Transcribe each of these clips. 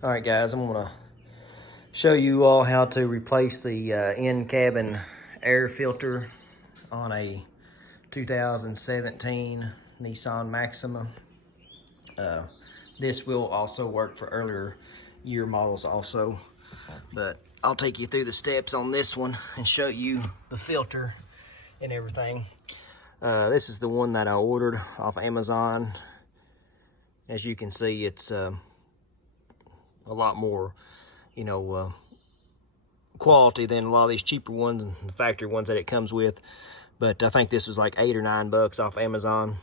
All right, guys, I'm gonna show you all how to replace the in-cabin air filter on a 2017 Nissan Maxima. This will also work for earlier year models also, but I'll take you through the steps on this one and show you the filter and everything. This is the one that I ordered off Amazon. As you can see, it's a lot more, quality than a lot of these cheaper ones and the factory ones that it comes with. But I think this was like $8 or $9 off Amazon.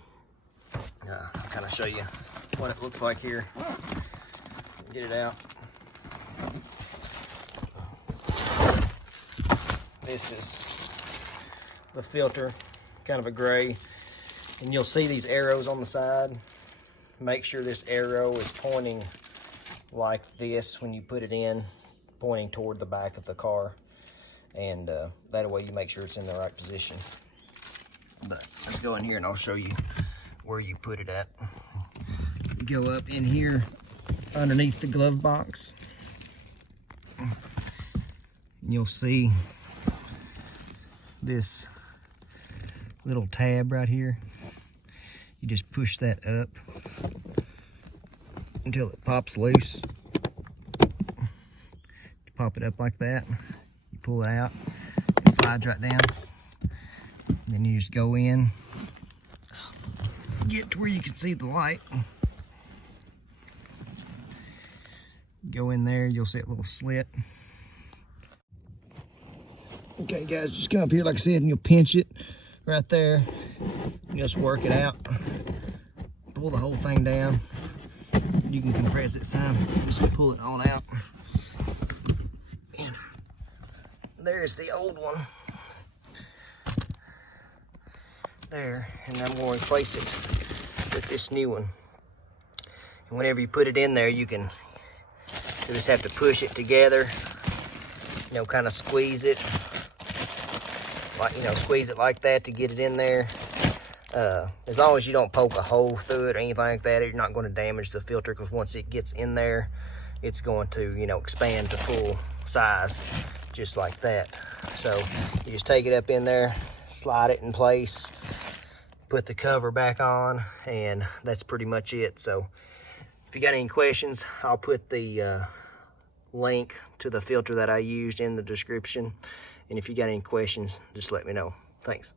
I'll kind of show you what it looks like here. Get it out. This is the filter, kind of a gray, and you'll see these arrows on the side. Make sure this arrow is pointing like this when you put it in, pointing toward the back of the car, and that way you make sure it's in the right position. But let's go in here and I'll show you where you put it at. You go up in here underneath the glove box, and you'll see this little tab right here. You just push that up until it pops loose. Pop it up like that. You pull it out, it slides right down. And then you just go in, get to where you can see the light. Go in there, you'll see a little slit. Okay, guys, just come up here like I said, and you'll pinch it right there. You just work it out. Pull the whole thing down. You can compress it some. Just pull it on out. And there's the old one. There, and I'm going to replace it with this new one. And whenever you put it in there, you just have to push it together. Kind of squeeze it. Squeeze it like that to get it in there. As long as you don't poke a hole through it or anything like that, you're not going to damage the filter, because once it gets in there, it's going to, expand to full size, just like that. So you just take it up in there, slide it in place, put the cover back on, and that's pretty much it. So if you got any questions, I'll put the link to the filter that I used in the description. And if you got any questions, just let me know. Thanks.